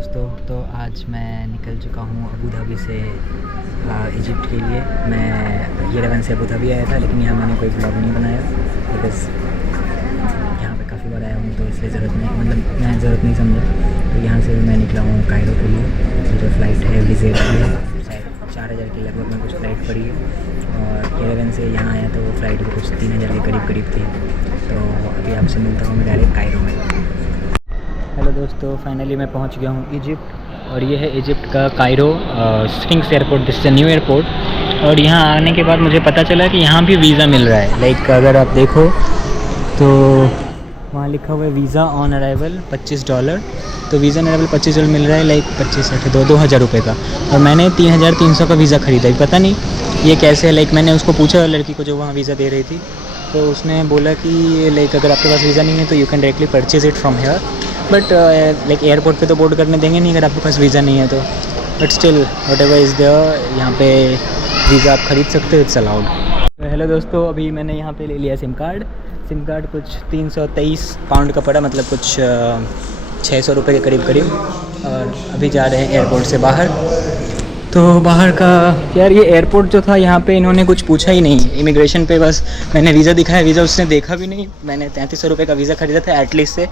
दोस्तों, तो आज मैं निकल चुका हूँ अबू धाबी से इजिप्ट के लिए। मैं येरेवन से अबू धाबी आया था, लेकिन यहाँ मैंने कोई ब्लॉग नहीं बनाया बिकॉज़ यहाँ पे काफ़ी बार आया हूँ, तो इसलिए ज़रूरत नहीं समझा। तो यहाँ से मैं निकला हूँ कायरो के लिए। जो फ़्लाइट है विज़ेट की, शायद 4000 के लगभग में कुछ फ़्लाइट पड़ी है। और येरेवन से यहाँ आया तो वो फ़्लाइट भी कुछ 3000 के करीब थी। तो अभी आपसे मिलता हूँ मैं डायरेक्ट कायरो में। हेलो दोस्तों, फाइनली मैं पहुंच गया हूं इजिप्ट, और ये है इजिप्ट का Cairo sphinx airport. This is a new airport. और यहाँ आने के बाद मुझे पता चला कि यहाँ भी वीज़ा मिल रहा है। लाइक अगर आप देखो तो वहाँ लिखा हुआ है वीज़ा ऑन अराइवल $25। तो वीज़ा ऑन अराइवल $25 मिल रहा है, लाइक 2000 रुपये का। और मैंने 3300 का वीज़ा ख़रीदा। पता नहीं ये कैसे है। लाइक मैंने उसको पूछा लड़की को जो वहाँ वीज़ा दे रही थी, तो उसने बोला कि लाइक अगर आपके पास वीज़ा नहीं है तो you can directly purchase it from here, but like airport पे तो बोर्ड करने देंगे नहीं अगर आपके पास वीज़ा नहीं है तो। But still whatever is there, यहाँ पे वीज़ा आप ख़रीद सकते हो, इट्स अलाउड। हेलो दोस्तों, अभी मैंने यहाँ पे ले लिया सिम कार्ड कुछ 323 पाउंड का पड़ा, मतलब कुछ 600 रुपये के करीब। और अभी जा रहे हैं एयरपोर्ट से बाहर। तो बाहर का यार, ये एयरपोर्ट जो था यहाँ पे इन्होंने कुछ पूछा ही नहीं इमिग्रेशन पे। बस मैंने वीज़ा दिखाया, वीज़ा उसने देखा भी नहीं। मैंने 3300 रुपये का वीज़ा ख़रीदा था एटलीस्ट से।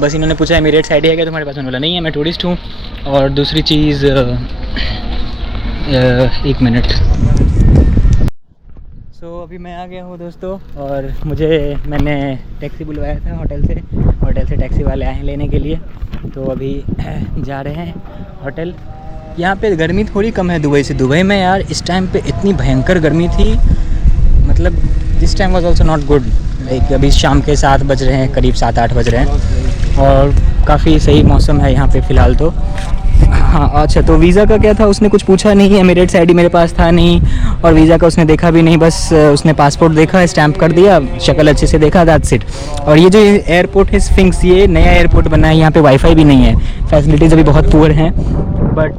बस इन्होंने पूछा एमिरेट्स आईडी है क्या तुम्हारे पास? मैंने बोला नहीं है, मैं टूरिस्ट हूँ। और दूसरी चीज़, एक मिनट। सो अभी मैं आ गया हूँ दोस्तों, और मैंने टैक्सी बुलवाया था होटल से टैक्सी वाले आए हैं लेने के लिए। तो अभी जा रहे हैं होटल। यहाँ पे गर्मी थोड़ी कम है दुबई से। दुबई में यार इस टाइम पे इतनी भयंकर गर्मी थी, मतलब this time was also not good. Like अभी शाम के 7 बज रहे हैं, करीब 7-8 बज रहे हैं, और काफ़ी सही मौसम है यहाँ पे फ़िलहाल तो। हाँ अच्छा, तो वीज़ा का क्या था, उसने कुछ पूछा नहीं। एमिरेट्स आईडी मेरे पास था नहीं, और वीज़ा का उसने देखा भी नहीं। बस उसने पासपोर्ट देखा, स्टैंप कर दिया, शक्ल अच्छे से देखा, दैट्स इट। और ये जो एयरपोर्ट है स्फिंक्स, ये नया एयरपोर्ट बना है। यहाँ पे वाईफाई भी नहीं है, फैसिलिटीज़ अभी बहुत पुअर हैं, बट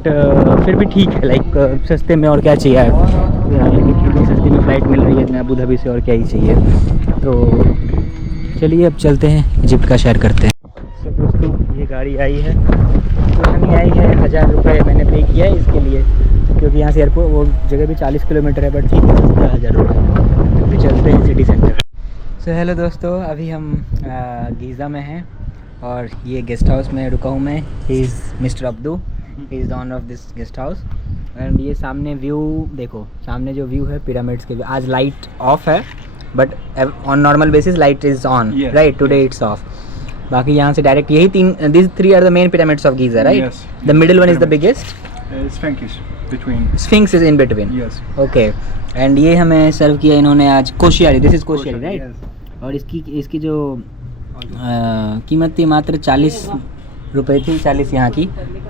फिर भी ठीक है। लाइक सस्ते में और क्या चाहिए, इतनी सस्ती में फ़्लाइट मिल रही है अबू धाबी से, और क्या ही चाहिए। तो चलिए अब चलते हैं, इजिप्ट का सैर करते हैं। तो दोस्तों ये गाड़ी आई है, पुरानी आई है। 1000 रुपये मैंने पे किया है इसके लिए, क्योंकि यहाँ से एयरपोर्ट वो जगह भी 40 किलोमीटर है, बट ठीक है, सस्ता 1000 रुपये। तो चलते हैं सिटी सेंटर। सो हेलो दोस्तों, अभी हम गीज़ा में हैं, और ये गेस्ट हाउस में रुका हूँ मैं। He is mister Abdu, he is the owner of this guest house. And ये सामने व्यू देखो, सामने जो व्यू है पिरामिड्स के। आज लाइट ऑफ है, but on normal basis light is on, right? Today it's of. बाकी यहाँ से डायरेक्ट यही these three are the main pyramids of Giza, right? Yes. The middle one is the biggest. Sphinx is between. Sphinx is in between. Yes. Okay. And ये हमें सर्व किया इन्होंने आज Koshyari. This is Koshyari, right? Yes. और इसकी जो कीमत थी मात्र 40 रुपये थी, 40 यहाँ की।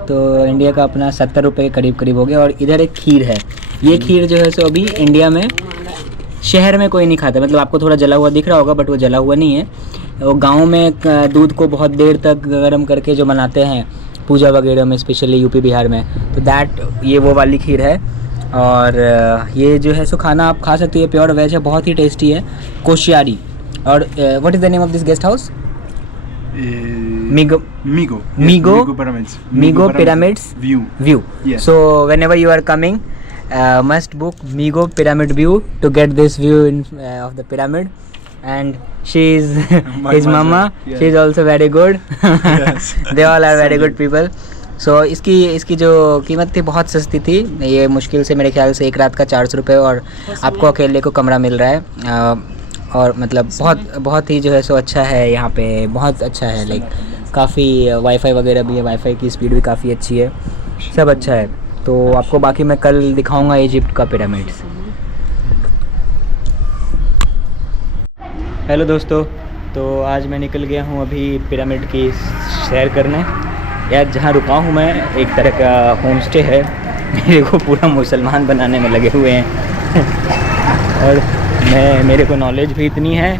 तो इंडिया का अपना 70 रुपये के करीब हो गया। और इधर एक खीर है। ये खीर जो है सो अभी इंडिया में शहर में कोई नहीं खाता, मतलब आपको थोड़ा जला हुआ दिख रहा होगा, बट वो जला हुआ नहीं है। वो गांव में दूध को बहुत देर तक गर्म करके जो बनाते हैं पूजा वगैरह में, स्पेशली यूपी बिहार में, तो ये वो वाली खीर है। और ये जो है सो खाना आप खा सकते हैं, प्योर वेज है, बहुत ही टेस्टी है, कोशियारी। और what is the name of this guest house? Migo Pyramids View. Yes. So whenever you are coming, must book Migo Pyramid View to get this view of the pyramid. And she is his mama. Yes. She is also very good. Yes. They all are very good people. So इसकी जो कीमत थी बहुत सस्ती थी। ये मुश्किल से मेरे ख्याल से एक रात का 400 रुपये, और आपको अकेले को कमरा मिल रहा है। और मतलब बहुत ही जो है सो अच्छा है यहाँ पे, बहुत अच्छा है। लाइक काफ़ी वाईफाई वगैरह भी है, वाईफाई की स्पीड भी काफ़ी अच्छी है, सब अच्छा है। तो आपको बाकी मैं कल दिखाऊंगा इजिप्ट का पिरामिड्स। हेलो दोस्तों, तो आज मैं निकल गया हूँ अभी पिरामिड की सैर करने। यार जहाँ रुका हूँ मैं, एक तरह का होम स्टे है। मेरे को पूरा मुसलमान बनाने में लगे हुए हैं और मेरे को नॉलेज भी इतनी है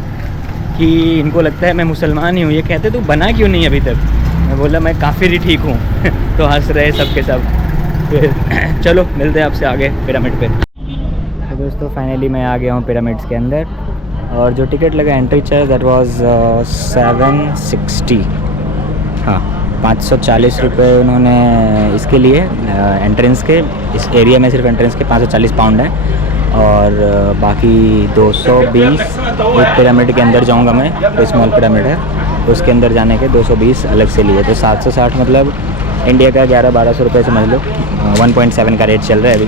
कि इनको लगता है मैं मुसलमान ही हूँ। ये कहते तू बना क्यों नहीं अभी तक? मैं बोला मैं काफ़िर ही ठीक हूँ तो हंस रहे सब के सब। फिर चलो मिलते हैं आपसे आगे पिरामिड पे। तो दोस्तों फाइनली मैं आ गया हूँ पिरामिड्स के अंदर, और जो टिकट लगा एंट्री चार्ज दैट वाज 760। हाँ 540 रुपये उन्होंने इसके लिए एंट्रेंस के, इस एरिया में सिर्फ एंट्रेंस के 540 पाउंड है। और बाकी 220 एक पिरामिड के अंदर जाऊंगा मैं, तो स्मॉल पिरामिड है, उसके अंदर जाने के 220 अलग से लिए। तो 760 मतलब इंडिया का 1100-1200 रुपये समझ लो। 1.7 का रेट चल रहा है अभी।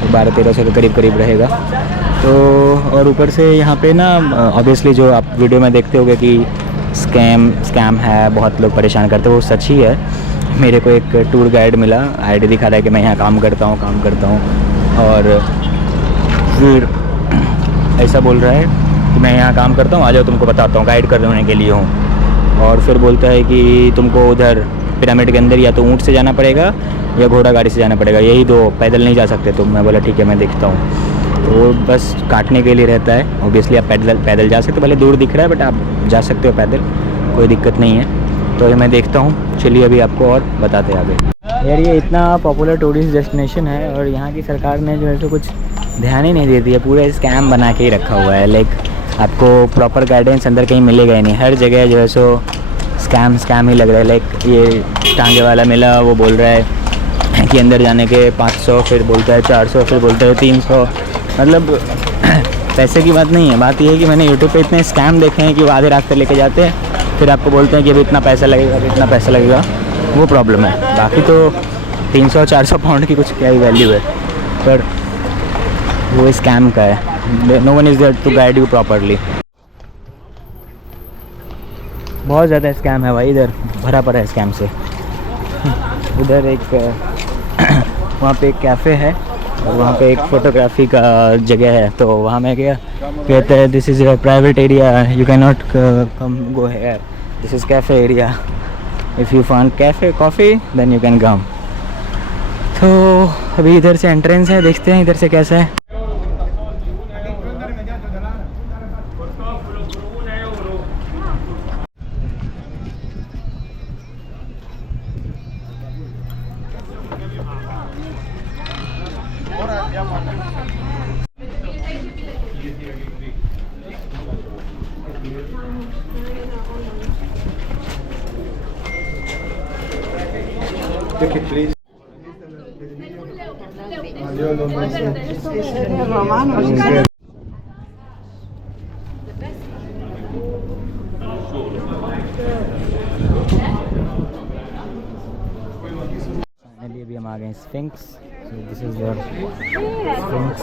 तो 1200-1300 के करीब करीब रहेगा। तो और ऊपर से यहाँ पे ना ऑब्वियसली जो आप वीडियो में देखते होगे कि स्कैम है, बहुत लोग परेशान करते हैं, वो सच ही है। मेरे को एक टूर गाइड मिला, आईडी दिखा रहा है कि मैं यहाँ काम करता हूँ और फिर ऐसा बोल रहा है कि मैं यहाँ काम करता हूँ, आ जाओ तुमको बताता हूँ, गाइड करने के लिए हूँ। और फिर बोलता है कि तुमको उधर पिरामिड के अंदर या तो ऊँट से जाना पड़ेगा या घोड़ा गाड़ी से जाना पड़ेगा, यही दो, पैदल नहीं जा सकते तुम। मैं बोला ठीक है मैं देखता हूँ। तो वो बस काटने के लिए रहता है। ऑब्वियसली आप पैदल जा सकते हो, भले दूर दिख रहा है बट आप जा सकते हो पैदल, कोई दिक्कत नहीं है। तो ये मैं देखता हूँ, चलिए अभी आपको और बताते हैं आगे। यार ये इतना पॉपुलर टूरिस्ट डेस्टिनेशन है और यहाँ की सरकार ने जो है तो कुछ ध्यान ही नहीं देती है, पूरा स्कैम बना के ही रखा हुआ है। लाइक आपको प्रॉपर गाइडेंस अंदर कहीं मिलेगा ही नहीं, हर जगह जो है सो स्कैम ही लग रहा है। लाइक ये टांगे वाला मिला, वो बोल रहा है कि अंदर जाने के 500, फिर बोलता है 400, फिर बोलता है 300। मतलब पैसे की बात नहीं है, बात यह है कि मैंने यूट्यूब पे इतने स्कैम देखे हैं कि वो आधे रास्ते लेके जाते हैं, फिर आपको बोलते हैं कि अभी इतना पैसा लगेगा, अभी इतना पैसा लगेगा, वो प्रॉब्लम है। बाकी तो 300-400 पाउंड की कुछ क्या ही वैल्यू है, पर वो स्कैम का है। No one is there to guide you properly. बहुत ज़्यादा स्कैम है भाई, इधर भरा पड़ा है स्कैम से। उधर एक वहाँ पे एक कैफ़े है और वहाँ पे एक फ़ोटोग्राफी का जगह है, तो वहाँ में क्या कहते हैं, this is your private area, you can not come go here, this is cafe area, if you want cafe coffee then you can come. तो अभी इधर से एंट्रेंस है, देखते हैं इधर से कैसा है। Ticket, please. फाइनली अभी हम आ गए sphinx. This is your sphinx.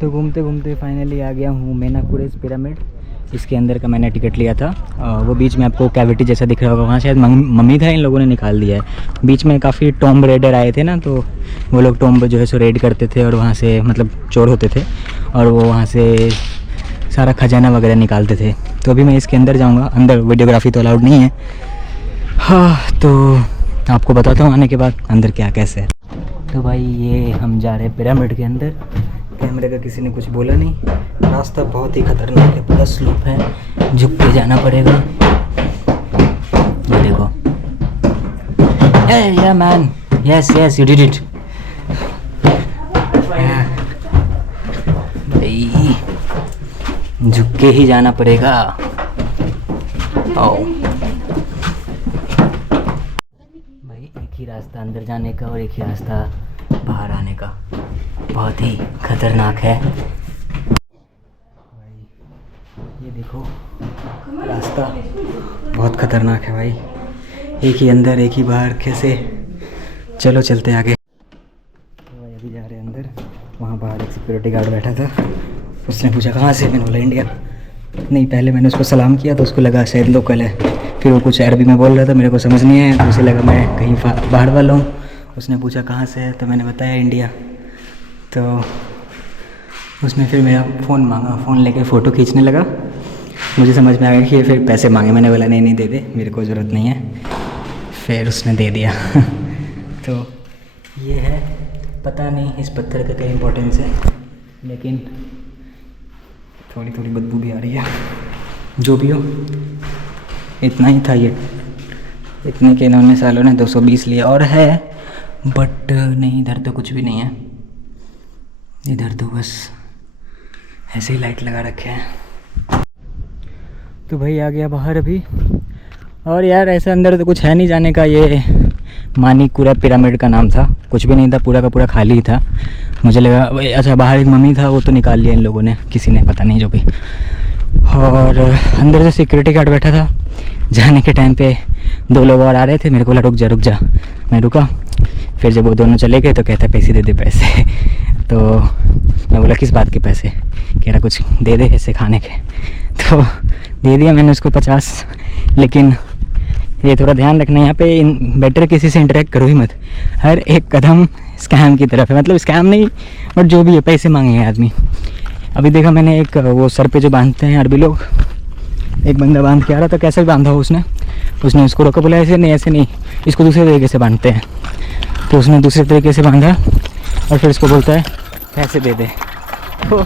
तो घूमते घूमते फाइनली आ गया हूँ मेनाकुरेस पिरामिड। इसके अंदर का मैंने टिकट लिया था। वो बीच में आपको कैविटी जैसा दिख रहा होगा, वहाँ शायद मम्मी था, इन लोगों ने निकाल दिया है। बीच में काफ़ी टॉम्ब रेडर आए थे ना, तो वो लोग टॉम्ब जो है सो रेड करते थे और वहाँ से मतलब चोर होते थे और वो वहाँ से सारा खजाना वगैरह निकालते थे। तो अभी मैं इसके अंदर जाऊँगा, अंदर वीडियोग्राफी तो अलाउड नहीं है। हाँ, तो आपको बताता हूँ आने के बाद अंदर क्या कैसे है। तो भाई ये हम जा रहे हैं पिरामिड के अंदर। कैमरे का किसी ने कुछ बोला नहीं, रास्ता बहुत ही खतरनाक है, पूरा स्लोप है, झुक के जाना पड़ेगा। ये देखो, या man, yes you did it भाई, झुक के ही जाना पड़ेगा। आओ भाई, एक ही रास्ता अंदर जाने का और एक ही रास्ता बाहर आने का, बहुत ही खतरनाक है भाई। ये देखो रास्ता बहुत खतरनाक है भाई, एक ही अंदर एक ही बाहर, कैसे। चलो चलते आगे। तो भाई अभी जा रहे हैं अंदर। वहाँ बाहर एक सिक्योरिटी गार्ड बैठा था, उसने पूछा कहाँ से, मैंने बोला इंडिया। नहीं, पहले मैंने उसको सलाम किया तो उसको लगा शायद लोकल है, फिर वो कुछ अरबी में बोल रहा था, मेरे को समझ नहीं आया, तो उसे लगा मैं कहीं बाहर वाला हूँ। उसने पूछा कहाँ से है, तो मैंने बताया इंडिया। तो उसने फिर मेरा फ़ोन मांगा, फ़ोन लेके फ़ोटो खींचने लगा। मुझे समझ में आ गया कि ये फिर पैसे मांगे। मैंने बोला नहीं नहीं दे दे, मेरे को ज़रूरत नहीं है। फिर उसने दे दिया। तो ये है, पता नहीं इस पत्थर का क्या इम्पोर्टेंस है, लेकिन थोड़ी थोड़ी बदबू भी आ रही है। जो भी हो, इतना ही था ये। इतने के इन्होंने सालों ने 220 लिया और है, बट नहीं इधर तो कुछ भी नहीं है। इधर तो बस ऐसे ही लाइट लगा रखे हैं। तो भाई आ गया बाहर अभी। और यार ऐसे अंदर तो कुछ है नहीं जाने का। ये मानिकपुरा पिरामिड का नाम था, कुछ भी नहीं था, पूरा का पूरा खाली ही था। मुझे लगा अच्छा बाहर एक मम्मी था, वो तो निकाल लिया इन लोगों ने, किसी ने, पता नहीं जो भी। और अंदर से सिक्योरिटी गार्ड बैठा था। जाने के टाइम पे 2 लोग और आ रहे थे, मेरे को बोला रुक जा। मैं रुका। फिर जब वो दोनों चले गए तो कहता पैसे दे दे पैसे। तो मैं बोला किस बात के पैसे? कह रहा कुछ दे दे ऐसे खाने के। तो दे दिया मैंने उसको 50। लेकिन ये थोड़ा ध्यान रखना, यहाँ पे बेटर किसी से इंटरेक्ट करो ही मत। हर एक कदम स्कैम की तरफ है, मतलब स्कैम नहीं बट जो भी है, पैसे मांगेंगे आदमी। अभी देखा मैंने एक वो सर पे जो बांधते हैं अरबी लोग, एक बंदा बांध के आ रहा था। कैसे बांधा हो उसने उसको रोका, बोला ऐसे नहीं, इसको दूसरे तरीके से बांधते हैं। तो उसने दूसरे तरीके से बांधा और फिर इसको बोलता है पैसे दे दे। तो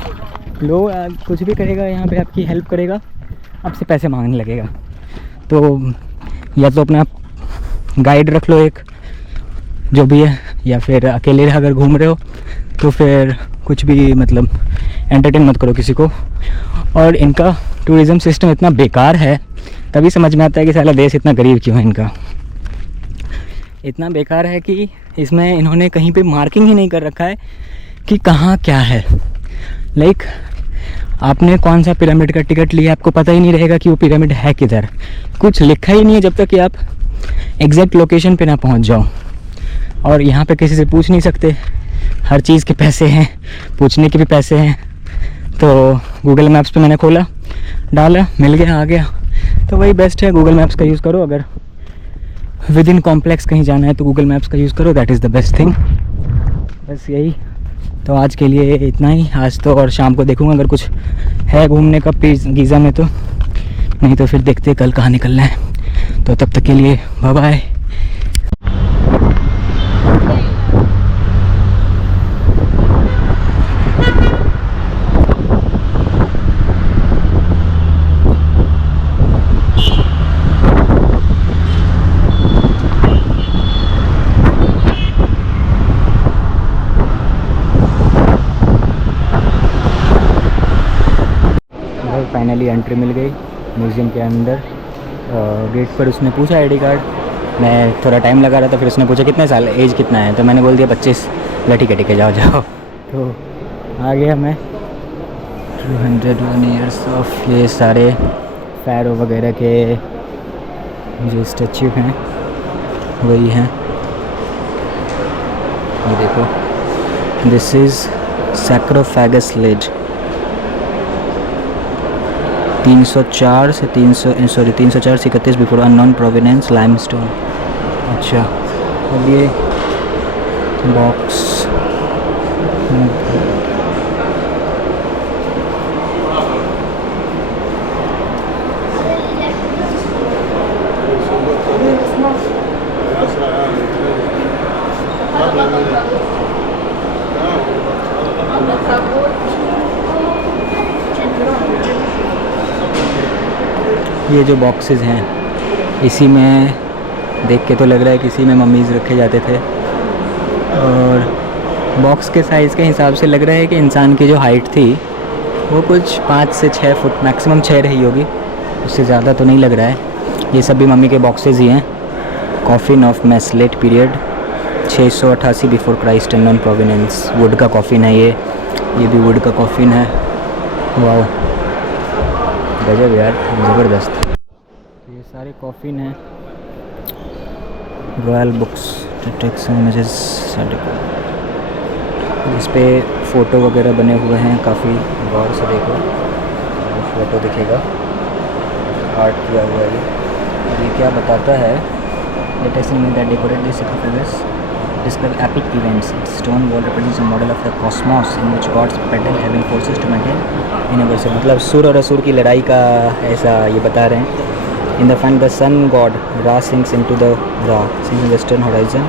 लोग कुछ भी करेगा यहाँ पे, आपकी हेल्प करेगा, आपसे पैसे मांगने लगेगा। तो या तो अपना गाइड रख लो एक, जो भी है, या फिर अकेले अगर घूम रहे हो तो फिर कुछ भी मतलब एंटरटेन मत करो किसी को। और इनका टूरिज़्म सिस्टम इतना बेकार है, तभी समझ में आता है कि साला देश इतना गरीब क्यों है। इनका इतना बेकार है कि इसमें इन्होंने कहीं पे मार्किंग ही नहीं कर रखा है कि कहाँ क्या है। लाइक आपने कौन सा पिरामिड का टिकट लिया, आपको पता ही नहीं रहेगा कि वो पिरामिड है किधर। कुछ लिखा ही नहीं है जब तक कि आप एग्जैक्ट लोकेशन पे ना पहुंच जाओ। और यहाँ पे किसी से पूछ नहीं सकते, हर चीज़ के पैसे हैं, पूछने के भी पैसे हैं। तो गूगल मैप्स पे मैंने खोला, डाला, मिल गया, आ गया। तो वही बेस्ट है, गूगल मैप्स का यूज़ करो। अगर विद इन कॉम्प्लेक्स कहीं जाना है तो गूगल मैप्स का यूज़ करो, that is the best thing. बस यही। तो आज के लिए इतना ही। आज तो और शाम को देखूँगा अगर कुछ है घूमने का गीज़ा में, तो नहीं तो फिर देखते कल कहाँ निकलना है। तो तब तक के लिए बाय बाय। फाइनली एंट्री मिल गई म्यूज़ियम के अंदर। गेट पर उसने पूछा आईडी कार्ड, मैं थोड़ा टाइम लगा रहा था। फिर उसने पूछा कितने साल, एज कितना है, तो मैंने बोल दिया 25। बोला ठीक है जाओ। तो आ गया मैं। 201 ईयर्स ऑफ ये सारे फ़ैरो वगैरह के जो स्टैचू हैं वही हैं। ये देखो, दिस इज़ सैक्रोफेगस लिड। 304 से 304 बिफोर अननोन प्रोवेनियंस लाइमस्टोन। अच्छा, अब ये बॉक्स ये जो बॉक्सेस हैं, इसी में देख के तो लग रहा है कि इसी में मम्मीज़ रखे जाते थे। और बॉक्स के साइज़ के हिसाब से लग रहा है कि इंसान की जो हाइट थी वो कुछ 5 से 6 फुट, मैक्सिमम 6 रही होगी, उससे ज़्यादा तो नहीं लग रहा है। ये सब भी मम्मी के बॉक्सेस ही हैं। Coffin of मैस्लेट period 688 before Christ and non प्रोवेनियंस। Would का कॉफिन है ये भी वुड का कॉफिन है। वाह, गजब यार, ज़बरदस्त। ये सारे कॉफिन हैं। रॉयल बुक्स टेक्स इमेजेस, इस पे फ़ोटो वगैरह बने हुए हैं। काफ़ी गौर से देखो, फ़ोटो दिखेगा, आर्ट किया हुआ है। ये क्या बताता है? Latest that decorate this circumference describe epic events. Its stone wall represents a model of the cosmos in which gods battle heaven forces to maintain universal. मतलब सुर और असुर की लड़ाई का ऐसा ये बता रहे हैं. In the front, the sun god Ra sinks into the western horizon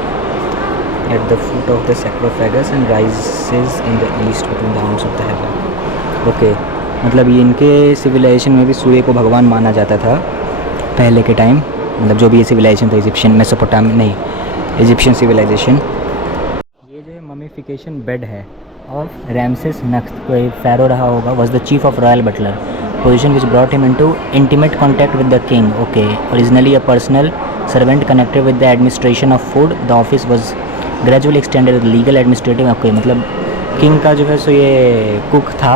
at the foot of the sarcophagus and rises in the east between the arms of the heaven. Okay, मतलब ये इनके सिविलाइजेशन में भी सूर्य को भगवान माना जाता था पहले के टाइम. मतलब जो भी ये सिविलाइजेशन था, इजिप्शियन मेसोपोटामिया नहीं, इजिप्शियन सिविलाइजेशन. ये जो है ममीफिकेशन बेड है ऑफ रैमसेस नेक्स्ट. कोई फ़ैरो रहा होगा, was the chief of royal butler, position which brought him into intimate contact with the king. Okay, originally a personal servant connected with the administration of food. The office was gradually extended with legal administrative. Okay, मतलब king का जो है सो ये cook था,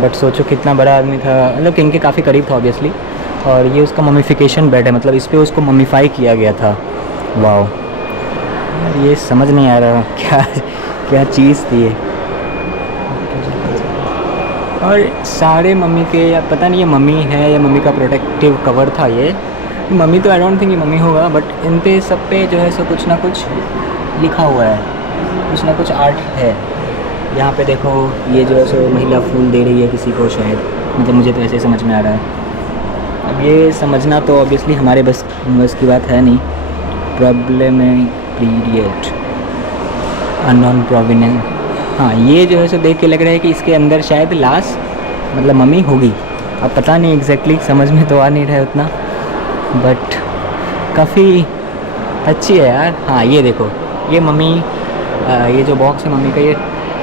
but सोचो कितना बड़ा आदमी था, मतलब किंग के काफ़ी करीब था ऑब्वियसली. और ये उसका ममीफिकेशन बेड है, मतलब इस पर उसको ममीफाई किया गया था. वाओ, ये समझ नहीं आ रहा क्या क्या चीज़ थी ये. और सारे मम्मी के, या पता नहीं ये मम्मी है या मम्मी का प्रोटेक्टिव कवर था ये. मम्मी तो आई डोंट थिंक ये मम्मी होगा, बट इन पे सब पे जो है सो कुछ ना कुछ लिखा हुआ है, कुछ ना कुछ आर्ट है. यहाँ पे देखो, ये जो है सो महिला फूल दे रही है किसी को शायद, मतलब मुझे तो ऐसे समझ में आ रहा है. अब ये समझना तो ऑब्वियसली हमारे बस की बात है नहीं. Problem period unknown provenance. हाँ, ये जो है सो देख के लग रहा है कि इसके अंदर शायद लाश मतलब मम्मी होगी. अब पता नहीं एग्जैक्टली, समझ में तो आ नहीं रहा है उतना, बट काफ़ी अच्छी है यार. हाँ, ये देखो, ये मम्मी, ये जो बॉक्स है मम्मी का, ये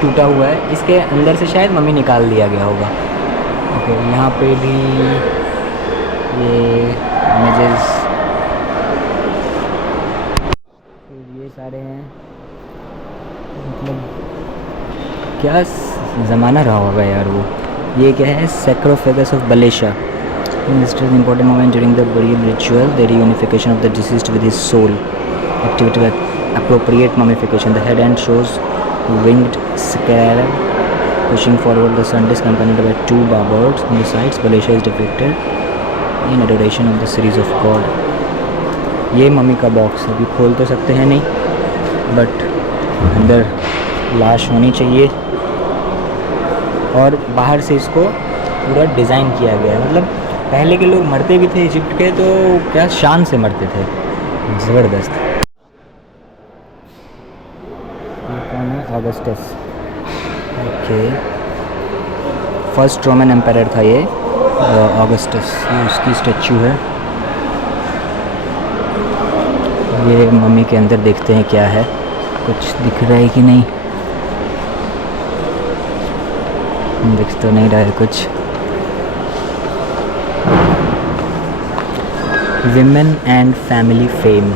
टूटा हुआ है, इसके अंदर से शायद मम्मी निकाल दिया गया होगा. ओके, यहाँ पे भी ये इमेजेस, ये सारे हैं. मतलब क्या ज़माना रहा होगा यार वो. ये क्या है, सैक्रोफेगस of बलेशा. This is an important moment during the burial ritual, the reunification of the deceased with his soul. Activity with appropriate mummification. The head end shows winged scarab pushing forward. The sun is accompanied by two birds on the sides. Baleisha is depicted in adoration of the series of God. ये mummy का box अभी खोल तो सकते हैं नहीं, but अंदर लाश होनी चाहिए. और बाहर से इसको पूरा डिज़ाइन किया गया है. मतलब पहले के लोग मरते भी थे इजिप्ट के, तो क्या शान से मरते थे, ज़बरदस्त. ये कौन है, Augustus. Okay, first Roman empire था ये ऑगस्टस. ये उसकी स्टैचू है. ये मम्मी के अंदर देखते हैं क्या है, कुछ दिख रहा है कि नहीं. दिख तो नहीं रहा है कुछ. Women and family fame.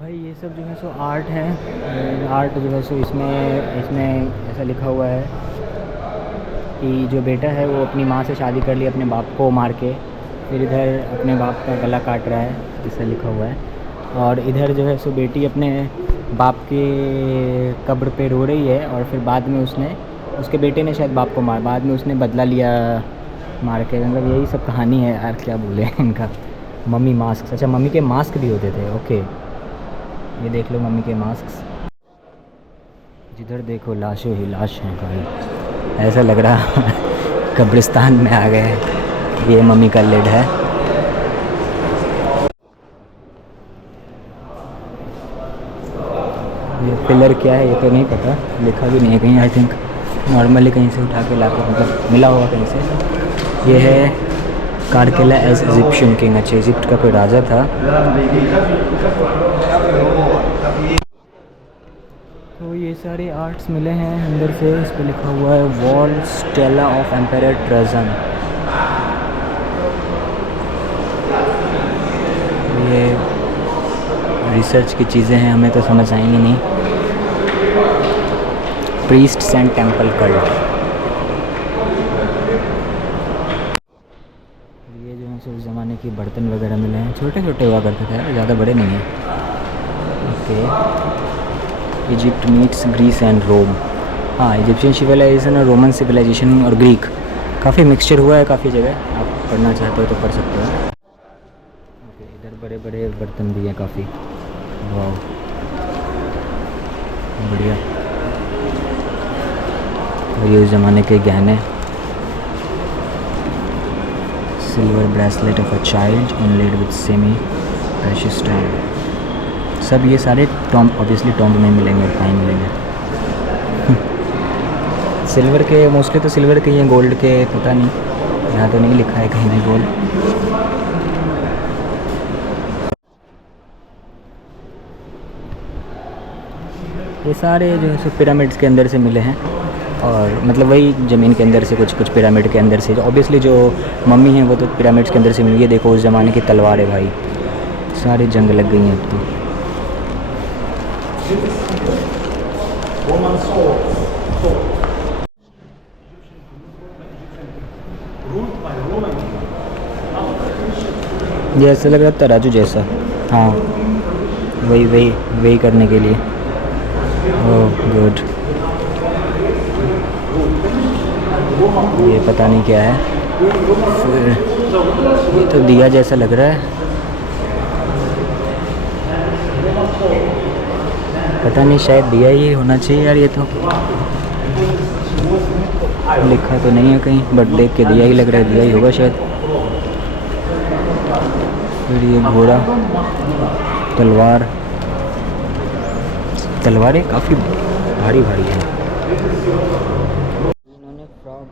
भाई ये सब जो है सो आर्ट है. आर्ट जो है सो इसमें ऐसा लिखा हुआ है कि जो बेटा है वो अपनी माँ से शादी कर ली अपने बाप को मार के, फिर इधर अपने बाप का गला काट रहा है, ऐसा लिखा हुआ है. और इधर जो है सो बेटी अपने बाप के कब्र पे रो रही है, और फिर बाद में उसके बेटे ने शायद बाप को बाद में उसने बदला लिया मार के. मतलब यही सब कहानी है यार, क्या बोले इनका. मम्मी मास्क, अच्छा मम्मी के मास्क भी होते थे. ओके, ये देख लो मम्मी के मास्क. जिधर देखो लाशों ही लाश हैं भाई, ऐसा लग रहा कब्रिस्तान में आ गए. ये मम्मी का लिड है. ये पिलर क्या है ये तो नहीं पता, लिखा भी नहीं है कहीं. आई थिंक नॉर्मली कहीं से उठा के ला के, मतलब मिला होगा कहीं से. ये है कारकेला एज इजिप्शियन किंग. अच्छा, इजिप्ट का कोई राजा था. तो ये सारे आर्ट्स मिले हैं अंदर से. इस पर लिखा हुआ है वॉल स्टेला ऑफ एम्पायर ट्रजन. ये रिसर्च की चीज़ें हैं, हमें तो समझ आएंगी नहीं. Priests and temple cult. ये जो है उस ज़माने की बर्तन वगैरह मिले हैं, छोटे छोटे हुआ करते थे, ज़्यादा बड़े नहीं हैं. Okay, Egypt meets Greece and रोम. हाँ, इजिप्शियन सिविलाइजेशन और रोमन सिविलाइजेशन और ग्रीक काफ़ी मिक्सचर हुआ है काफ़ी जगह. आप पढ़ना चाहते हो तो पढ़ सकते हो. ओके, इधर बड़े बड़े बर्तन भी हैं काफ़ी. वाह, बढ़िया। और ये उस ज़माने के गहने, silver bracelet of a child inlaid with semi precious stone. सब ये सारे टॉम्ब, ऑब्वियसली टॉम्ब में मिलेंगे और कहीं मिलेंगे। सिल्वर के मोस्टली तो सिल्वर के ही हैं, गोल्ड के पता नहीं, यहाँ तो नहीं लिखा है कहीं भी गोल्ड। ये सारे जो है पिरामिड्स के अंदर से मिले हैं, और मतलब वही ज़मीन के अंदर से कुछ कुछ पिरामिड के अंदर से। ऑब्वियसली जो मम्मी है वो तो पिरामिड्स के अंदर से मिली है। देखो उस ज़माने की तलवार है भाई, सारे जंग लग गई हैं अब तो। ये ऐसा लग रहा है तराजू जैसा। हाँ वही वही वही करने के लिए। Oh good. ये पता नहीं क्या है, फिर ये तो दिया जैसा लग रहा है, पता नहीं, शायद दिया ही होना चाहिए यार। ये तो लिखा तो नहीं है कहीं, बट देख के दिया ही लग रहा है, दिया ही होगा शायद। फिर ये घोड़ा, तलवार, तलवारें काफ़ी भारी भारी हैं। इन्होंने फ्रॉग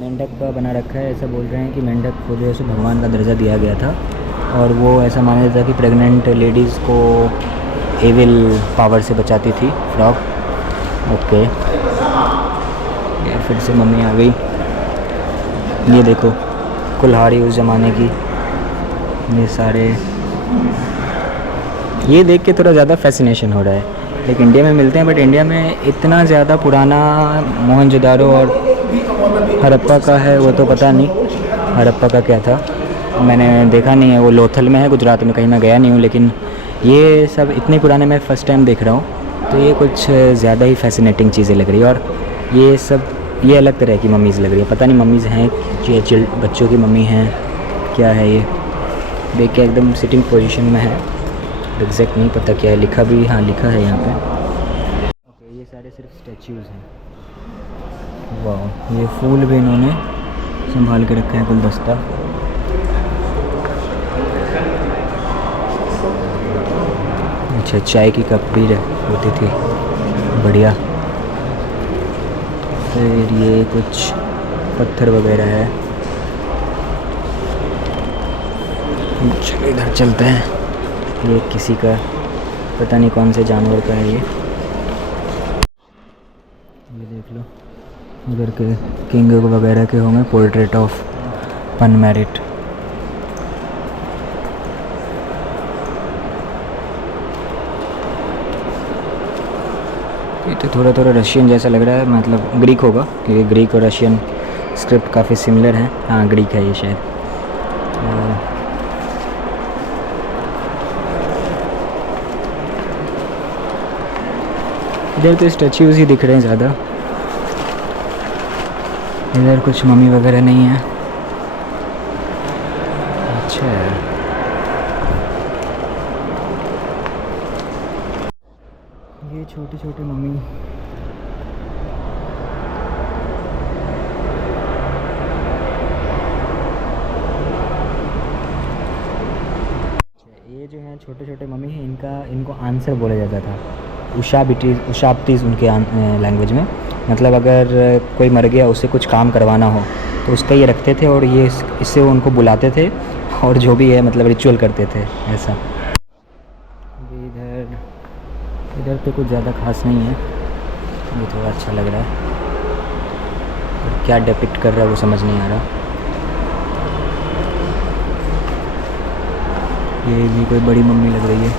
मेंढक का बना रखा है। ऐसा बोल रहे हैं कि मेंढक को जो है सो भगवान का दर्जा दिया गया था, और वो ऐसा माना जाता है कि प्रेग्नेंट लेडीज़ को एविल पावर से बचाती थी फ्रॉग। ओके, ये फिर से मम्मी आ गई। ये देखो कुल्हाड़ी उस ज़माने की, ये सारे, ये देख के थोड़ा ज़्यादा फैसिनेशन हो रहा है। लेकिन इंडिया में मिलते हैं, बट इंडिया में इतना ज़्यादा पुराना मोहनजोदारो और हड़प्पा का है वो तो पता नहीं। हड़प्पा का क्या था मैंने देखा नहीं है, वो लोथल में है गुजरात में, कहीं मैं गया नहीं हूँ। लेकिन ये सब इतने पुराने मैं फ़र्स्ट टाइम देख रहा हूँ, तो ये कुछ ज़्यादा ही फैसिनेटिंग चीज़ें लग रही है। और ये सब, ये अलग तरह की मम्मीज़ लग रही है, पता नहीं मम्मीज़ हैं या बच्चों की मम्मी हैं, क्या है ये। देख के एकदम सिटिंग पोजीशन में है, एग्जैक्ट नहीं पता क्या है, लिखा भी, हाँ लिखा है यहाँ पे। ओके, ये सारे सिर्फ स्टैच्यूज़ हैं। वाह, ये फूल भी इन्होंने संभाल के रखा है, गुलदस्ता। अच्छा, चाय की कप भी होती थी, बढ़िया। फिर ये कुछ पत्थर वगैरह है। चलो इधर चलते हैं। ये किसी का पता नहीं कौन से जानवर का है ये देख लो, इधर के किंग वगैरह के होंगे। Portrait of पनमेरिट। ये तो थोड़ा थोड़ा रशियन जैसा लग रहा है, मतलब ग्रीक होगा, क्योंकि ग्रीक और रशियन स्क्रिप्ट काफ़ी सिमिलर हैं। हाँ ग्रीक है ये शायद। इधर तो स्टैच्यूज़ ही दिख रहे हैं ज़्यादा, इधर कुछ मम्मी वगैरह नहीं है। अच्छा, ये छोटे छोटे मम्मी। ये जो हैं छोटे छोटे मम्मी हैं, इनको आंसर बोला जाता था। उशाबतीज़ उनके लैंग्वेज में, मतलब अगर कोई मर गया उसे कुछ काम करवाना हो तो उसका ये रखते थे, और ये इससे वो उनको बुलाते थे, और जो भी है मतलब रिचुअल करते थे ऐसा। इधर पे कुछ ज़्यादा खास नहीं है, ये थोड़ा अच्छा लग रहा है, पर क्या डिपिक्ट कर रहा है वो समझ नहीं आ रहा। ये भी कोई बड़ी मम्मी लग रही है।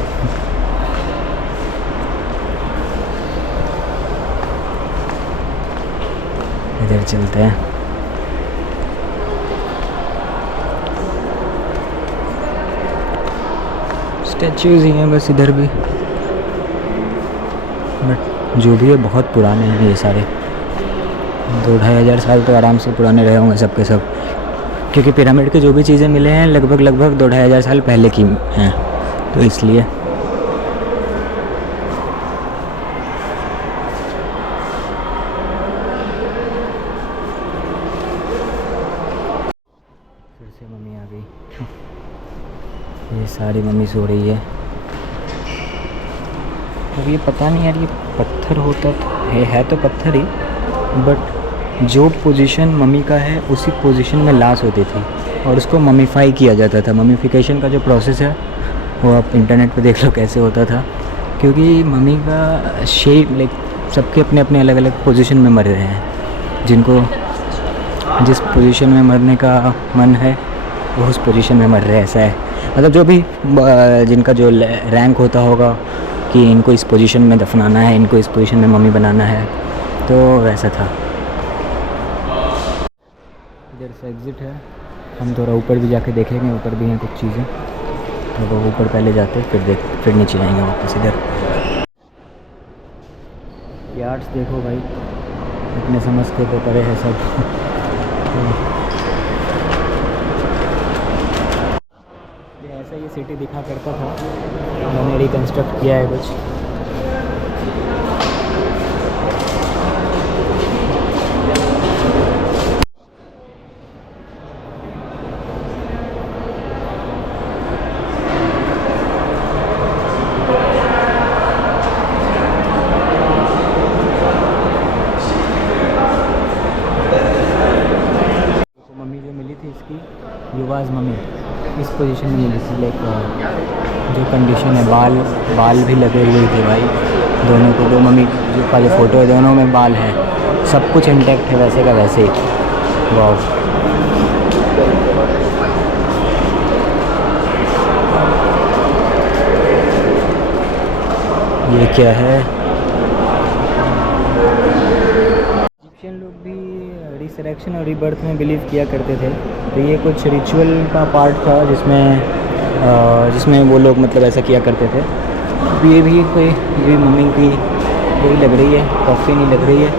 इधर चलते हैं। स्टैच्यूज़ ही हैं बस इधर भी, बट जो भी है बहुत पुराने हैं ये सारे। 2-2.5 हज़ार साल तो आराम से पुराने रहे होंगे सब के सब, क्योंकि पिरामिड के जो भी चीज़ें मिले हैं लगभग 2-2.5 हज़ार साल पहले की हैं, तो इसलिए। भाई। ये सारी मम्मी सो रही है। अब ये पता नहीं यार, ये पत्थर होता है तो पत्थर ही, बट जो पोजीशन मम्मी का है उसी पोजीशन में लाश होती थी और उसको मम्मीफाई किया जाता था। मम्मीफिकेशन का जो प्रोसेस है वो आप इंटरनेट पे देख लो कैसे होता था, क्योंकि मम्मी का शेप लाइक सबके अपने अपने अलग अलग पोजीशन में मर रहे हैं। जिनको जिस पोजीशन में मरने का मन है वो उस पोजीशन में मर रहे हैं, ऐसा है। मतलब जो भी जिनका जो रैंक होता होगा कि इनको इस पोजीशन में दफनाना है, इनको इस पोजीशन में मम्मी बनाना है, तो वैसा था। इधर से एग्ज़िट है, हम थोड़ा ऊपर भी जाके देखेंगे, ऊपर भी हैं कुछ चीज़ें, तो वो ऊपर पहले जाते फिर नीचे जाएंगे वापस। इधर यार्ड्स देखो भाई, इतने समझ के तो परे है सब। ये ऐसा ये सिटी दिखा करता था, मैंने रिकन्स्ट्रक्ट किया है कुछ। युवाज मम्मी इस पोजीशन में मिली थी, लाइक जो कंडीशन है, बाल भी लगे हुए थे भाई दोनों को। दो मम्मी जो का जो फ़ोटो है दोनों में बाल है, सब कुछ इंटैक्ट है वैसे का वैसे ही। वाह, ये क्या है? इजिप्शियन लोग भी रिसरेक्शन और रीबर्थ में बिलीव किया करते थे, तो ये कुछ रिचुअल का पार्ट था जिसमें वो लोग मतलब ऐसा किया करते थे। ये भी मम्मी की वही लग रही है, कॉफ़ी नहीं लग रही है।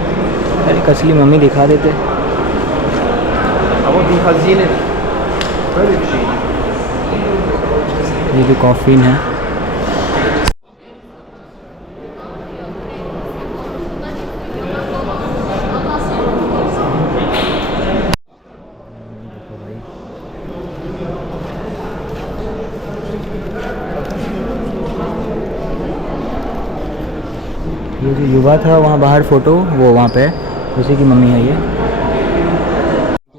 अरे असली मम्मी दिखा देते। ये भी कॉफ़ीन है। ये जो युवा था वहाँ बाहर फ़ोटो, वो वहाँ पे उसी की मम्मी है। ये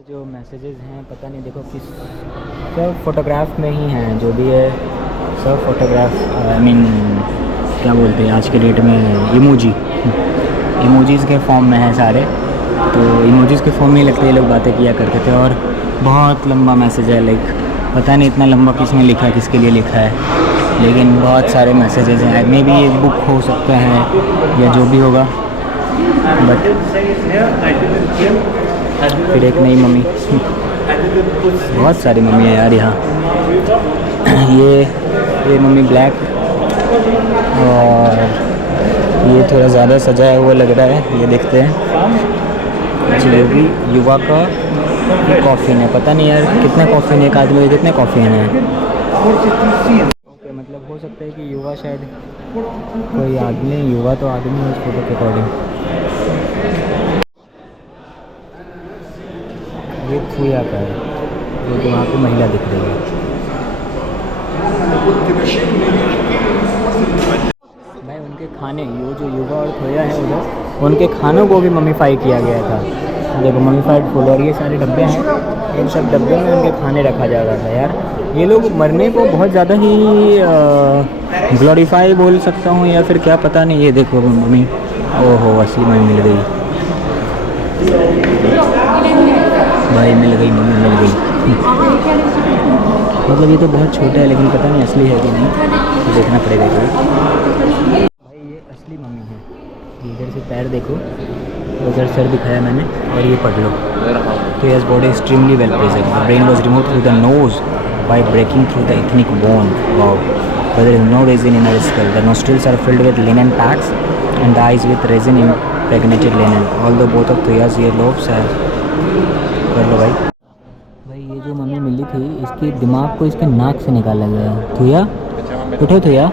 जो मैसेजेस हैं पता नहीं, देखो किस सब फोटोग्राफ में ही हैं, जो भी है सब फोटोग्राफ। आई मीन क्या बोलते हैं आज के डेट में, इमोजीज़ के फॉर्म में हैं सारे। तो इमोजीज़ के फॉर्म में ही लगते ये लोग बातें किया करते थे। और बहुत लंबा मैसेज है, लाइक पता नहीं इतना लंबा किसने लिखा है, किसके लिए लिखा है, लेकिन बहुत सारे मैसेजेस हैं। मे बी ये बुक हो सकता है या जो भी होगा, बट फिर एक नई मम्मी। बहुत सारी मम्मी है यार यहाँ। ये मम्मी ब्लैक, और ये थोड़ा ज़्यादा सजाया हुआ लग रहा है। ये देखते हैं, जलेबी युवा का कॉफ़ी है। पता नहीं यार कितने कॉफ़ी है, एक आदमी में कितने कॉफ़ी हैं। मतलब हो सकता है कि युवा शायद कोई आदमी, युवा तो आदमी है उस फोटो के अकॉर्डिंग। ये थुया का है, जो वहाँ पे महिला दिख रही है। भाई उनके खाने, ये जो युवा और थुया है उधर, उनके खानों को भी मम्मीफाई किया गया था। देखो मम्मीफाइड फूड, और ये सारे डब्बे हैं, इन सब डब्बे में उनके खाने रखा जा रहा था। यार ये लोग मरने को बहुत ज़्यादा ही ग्लोरीफाई बोल सकता हूँ या फिर क्या पता नहीं। ये देखो मम्मी, ओहो असली मम्मी मिल गई भाई, मिल गई मम्मी, मिल गई। मतलब ये तो बहुत छोटा है, लेकिन पता नहीं असली है कि नहीं, तो देखना पड़ेगा भाई। ये असली मम्मी है। इधर से पैर देखो, उधर सर दिखाया मैंने, और ये पढ़ लो। तो his body extremely well preserved. The brain was removed through the nose by breaking through the ethnic bone. Wow. But there is no resin in her skull. The nostrils are filled with linen packs and the eyes with resin impregnated linen. Although both of Thuya's earlobes are... कर लो भाई। भाई ये जो mummy मिली थी, इसके दिमाग को इसके नाक से निकाला गया है। थुया उठो, थुया।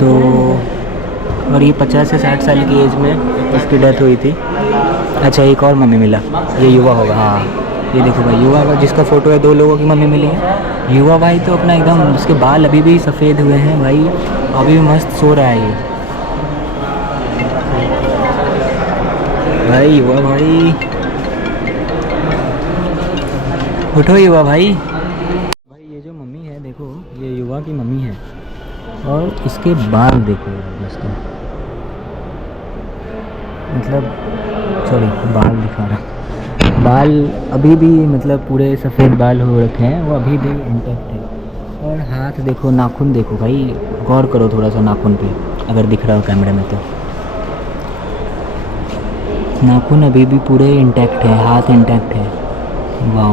तो और ये 50 से 60 साल की एज में इसकी डेथ हुई थी। अच्छा एक और मम्मी मिला, ये युवा होगा। हाँ ये देखो भाई, युवा का जिसका फ़ोटो है, 2 लोगों की मम्मी मिली है। युवा भाई तो अपना एकदम, उसके बाल अभी भी सफ़ेद हुए हैं भाई, अभी भी मस्त सो रहा है ये भाई। युवा भाई उठो युवा भाई। भाई ये जो मम्मी है देखो, ये युवा की मम्मी है, और इसके बाल देखो यार इसका, मतलब सॉरी बाल दिखा रहा, बाल अभी भी मतलब पूरे सफ़ेद बाल हो रखे हैं, वो अभी भी इंटैक्ट है। और हाथ देखो, नाखून देखो भाई, गौर करो थोड़ा सा नाखून पे, अगर दिख रहा हो कैमरे में तो। नाखून अभी भी पूरे इंटैक्ट है, हाथ इंटैक्ट है। वाह।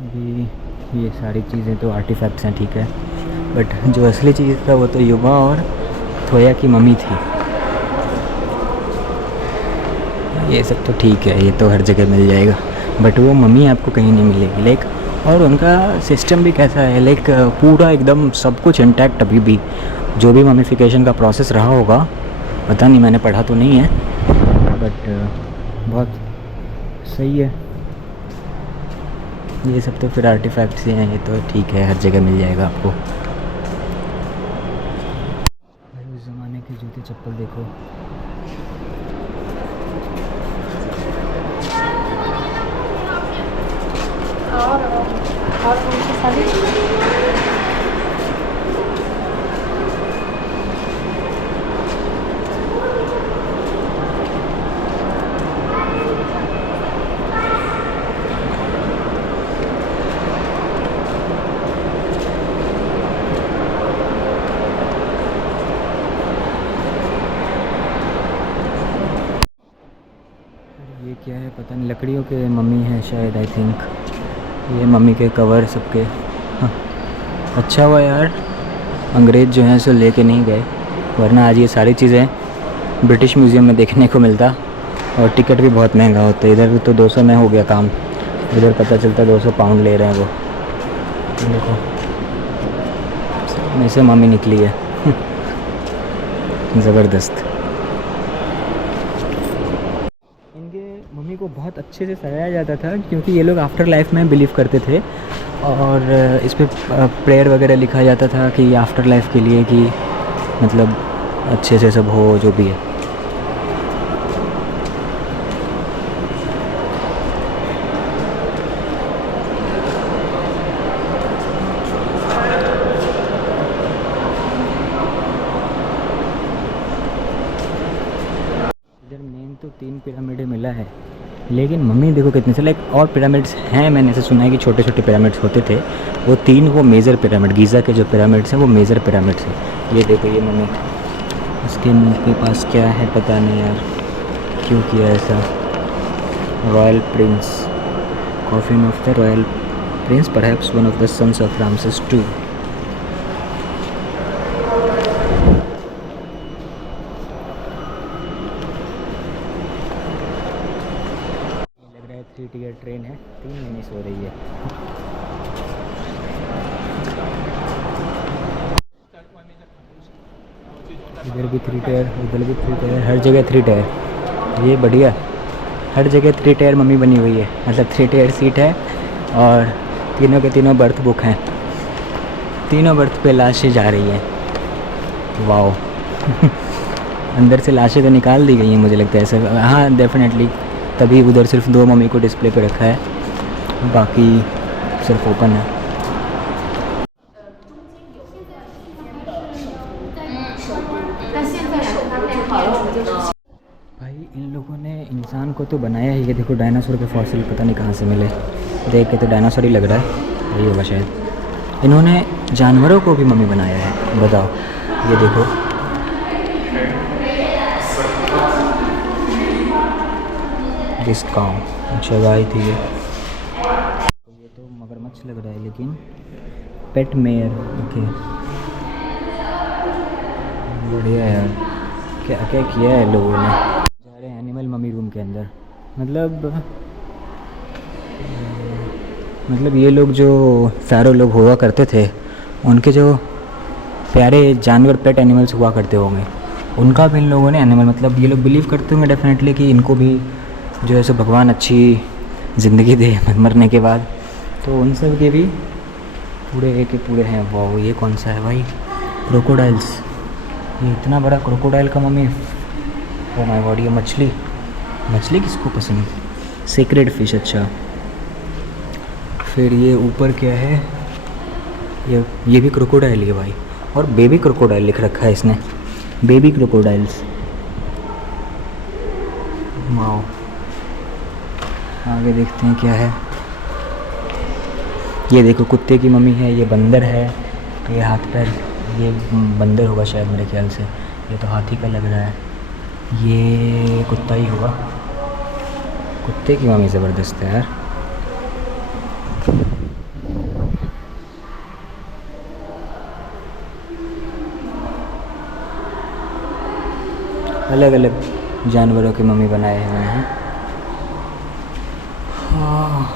अभी ये सारी चीज़ें तो आर्टिफैक्ट्स हैं, ठीक है, बट जो असली चीज़ था वो तो युवा और थोया की मम्मी थी। ये सब तो ठीक है, ये तो हर जगह मिल जाएगा, बट वो मम्मी आपको कहीं नहीं मिलेगी लाइक। और उनका सिस्टम भी कैसा है लाइक, पूरा एकदम सब कुछ इंटैक्ट अभी भी। जो भी मम्मीफिकेशन का प्रोसेस रहा होगा, पता नहीं, मैंने पढ़ा तो नहीं है, बट बहुत सही है। ये सब तो फिर आर्टिफैक्ट्स ही हैं, ये तो ठीक है, हर जगह मिल जाएगा आपको। भाई उस ज़माने के जूते चप्पल देखो, और उनकी सारी ये क्या है पता नहीं, लकड़ियों के मम्मी है शायद, आई थिंक। ये मम्मी के कवर सबके। हाँ, अच्छा हुआ यार अंग्रेज़ जो हैं सो लेके नहीं गए, वरना आज ये सारी चीज़ें ब्रिटिश म्यूज़ियम में देखने को मिलता, और टिकट भी बहुत महंगा होता है। इधर तो 200 में हो गया काम, इधर पता चलता 200 पाउंड ले रहे हैं वो। देखो में से मम्मी निकली है ज़बरदस्त। इनके मम्मी को बहुत अच्छे से सजाया जाता था, क्योंकि ये लोग आफ्टर लाइफ में बिलीव करते थे, और इस पर प्रेयर वगैरह लिखा जाता था कि आफ्टर लाइफ के लिए, कि मतलब अच्छे से सब हो जो भी है। इधर मेन तो 3 पिरामिड मिला है, लेकिन मम्मी देखो कितने से, लाइक और पिरामिड्स हैं, मैंने ऐसे सुना है कि छोटे छोटे पिरामिड्स होते थे, वो 3 वो मेजर पिरामिड, गीज़ा के जो पिरामिड्स हैं वो मेजर पिरामिड्स हैं। ये देखो ये मम्मी, इसके मुंह के पास क्या है पता नहीं यार, क्यों किया ऐसा। Royal prince, coffin of the royal prince, perhaps one of the sons of Ramesses II। लग रहा है 3 टियर ट्रेन है, 3 महीने सो रही है। इधर भी 3 टायर, उधर भी 3 टायर, हर जगह 3 टायर। ये बढ़िया, हर जगह 3 टायर मम्मी बनी हुई है, मतलब 3 टायर सीट है, और तीनों के तीनों बर्थ बुक हैं, तीनों बर्थ पे लाशें जा रही हैं। वाओ अंदर से लाशें तो निकाल दी गई हैं मुझे लगता है ऐसा, हाँ डेफिनेटली, तभी उधर सिर्फ 2 मम्मी को डिस्प्ले पे रखा है, बाकी सिर्फ ओपन है। भाई इन लोगों ने इंसान को तो बनाया ही, ये देखो डायनासोर के फॉसिल पता नहीं कहाँ से मिले, देख के तो डायनासोर ही लग रहा है, यही होगा शायद। इन्होंने जानवरों को भी मम्मी बनाया है, बताओ। ये देखो दिस काउ, अच्छा गाय थी ये तो मगरमच्छ लग रहा है, लेकिन पेट मेयर, ओके बढ़िया यार, क्या क्या किया है लोगों ने। जा रहे हैं एनिमल मम्मी रूम के अंदर, मतलब ये लोग जो फ़ैरो लोग हुआ करते थे, उनके जो प्यारे जानवर पेट एनिमल्स हुआ करते होंगे, उनका भी इन लोगों ने एनिमल, मतलब ये लोग बिलीव करते होंगे डेफिनेटली कि इनको भी जो है सो भगवान अच्छी ज़िंदगी दे मरने के बाद, तो उन सब के भी पूरे के पूरे हैं। वाह, ये कौन सा है भाई? क्रोकोडाइल्स। ये इतना बड़ा क्रोकोडाइल का मम्मी, ओ माय गॉड। ये मछली, मछली किसको पसंद? Sacred fish. अच्छा, फिर ये ऊपर क्या है? ये भी क्रोकोडाइल है भाई, और बेबी क्रोकोडाइल लिख रखा है इसने, बेबी क्रोकोडाइल्स। वाओ, आगे देखते हैं क्या है। ये देखो कुत्ते की मम्मी है, ये बंदर है, ये हाथ पैर, ये बंदर होगा शायद मेरे ख्याल से, ये तो हाथी का लग रहा है, ये कुत्ता ही होगा। कुत्ते की मम्मी ज़बरदस्त है यार। अलग अलग जानवरों की मम्मी बनाए हुए हैं। हाँ,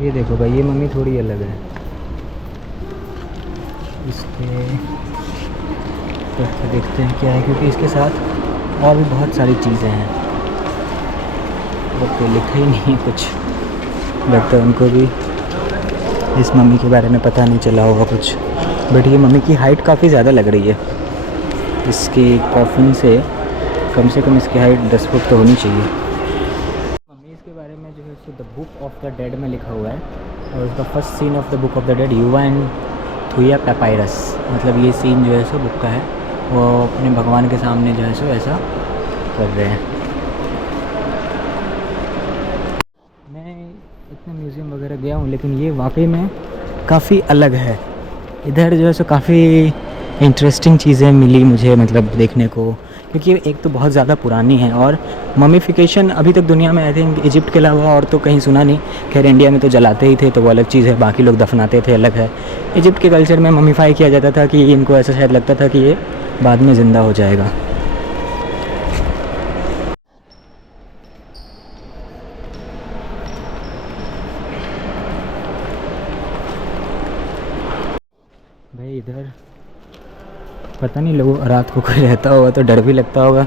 ये देखो भाई, ये मम्मी थोड़ी अलग है। इसके देखते हैं क्या है, क्योंकि इसके साथ और भी बहुत सारी चीज़ें हैं, वो तो लिखा ही नहीं कुछ। लगता है उनको भी इस मम्मी के बारे में पता नहीं चला होगा कुछ। बट ये मम्मी की हाइट काफ़ी ज़्यादा लग रही है। इसकी कॉफिन से कम इसकी हाइट 10 फुट तो होनी चाहिए। मम्मी इसके बारे में जो है so the book of the dead में लिखा हुआ है, और उसका first scene of the book of the dead Yuya and Thuya papyrus, मतलब ये सीन जो है सो बुक का है। वो अपने भगवान के सामने जो है सो ऐसा कर रहे हैं। मैं इतने म्यूज़ियम वगैरह गया हूँ, लेकिन ये वाकई में काफ़ी अलग है। इधर जो है सो काफ़ी इंटरेस्टिंग चीज़ें मिली मुझे, मतलब देखने को, क्योंकि एक तो बहुत ज़्यादा पुरानी है, और ममीफिकेशन अभी तक दुनिया में आई थिंक इजिप्ट के अलावा और तो कहीं सुना नहीं। खैर इंडिया में तो जलाते ही थे, तो वो अलग चीज़ है, बाकी लोग दफनाते थे, अलग है। इजिप्ट के कल्चर में ममीफाई किया जाता था कि इनको ऐसा शायद लगता था कि ये बाद में ज़िंदा हो जाएगा। भाई इधर पता नहीं, लोगों रात को कोई रहता होगा तो डर भी लगता होगा।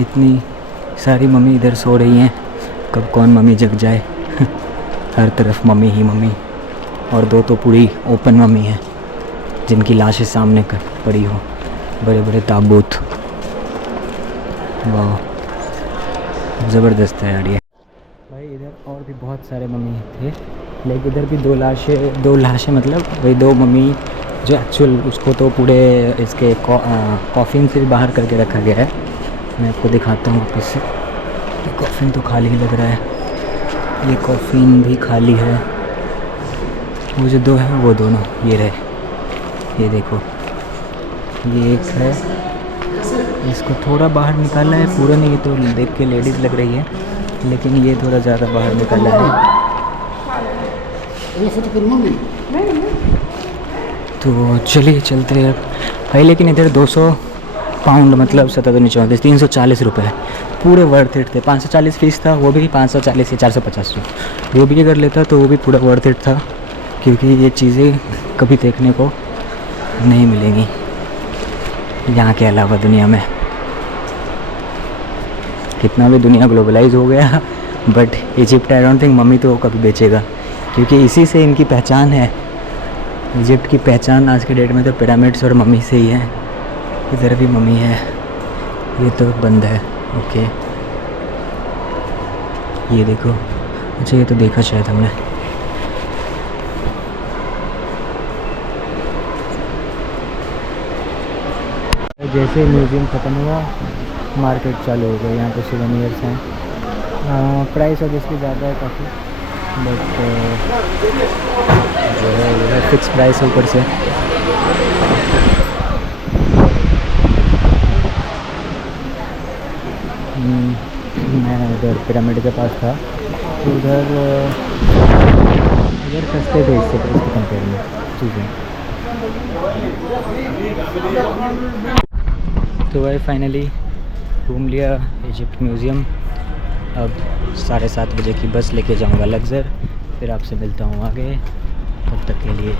इतनी सारी मम्मी इधर सो रही हैं, कब कौन मम्मी जग जाए। हर तरफ मम्मी ही मम्मी, और दो तो पूरी ओपन मम्मी है जिनकी लाशें सामने पड़ी हो, बड़े बड़े ताबूत। वाह, ज़बरदस्त है यार ये। भाई इधर और भी बहुत सारे मम्मी थे, लेकिन इधर भी दो लाशें मतलब वही दो मम्मी, जो एक्चुअल उसको तो पूरे इसके कॉफिन से बाहर करके रखा गया है। मैं आपको दिखाता हूँ वापस से। ये कॉफिन तो खाली ही लग रहा है, ये कॉफिन भी खाली है। वो जो दो हैं वो दोनों ये रहे, ये देखो, ये एक है, इसको थोड़ा बाहर निकाला है, पूरा नहीं, ये तो देख के लेडीज़ लग रही है, लेकिन ये थोड़ा ज़्यादा बाहर निकाला है। तो चलिए चलते हैं भाई। लेकिन इधर 200 पाउंड मतलब 7-34 340 रुपये पूरे वर्थ इट थे। 540 फीस था, वो भी 540 या 450 जो भी अगर लेता तो वो भी पूरा वर्थ इट था, क्योंकि ये चीज़ें कभी देखने को नहीं मिलेंगी यहाँ के अलावा दुनिया में। कितना भी दुनिया ग्लोबलाइज हो गया, but Egypt I don't think mummy तो कभी बेचेगा, क्योंकि इसी से इनकी पहचान है। इजिप्ट की पहचान आज के डेट में तो पिरामिड्स और मम्मी से ही है। इधर भी मम्मी है, ये तो बंद है। ओके, ये देखो, अच्छा ये तो देखा शायद हमने। जैसे म्यूज़ियम ख़त्म हुआ, मार्केट चालू हो गई। यहाँ पे सोवेनियर्स हैं। प्राइस ऑब्वियसली ज़्यादा है काफ़ी, बट जो है ये फिक्स प्राइस है ऊपर से। मैं उधर पिरामिड के पास था, तो उधर सस्ते थे इससे कंपेयर में चीज़ें। तो भाई फाइनली घूम लिया इजिप्ट म्यूज़ियम। अब 7:30 बजे की बस लेके जाऊंगा लग्जर, फिर आपसे मिलता हूँ आगे। तब तक के लिए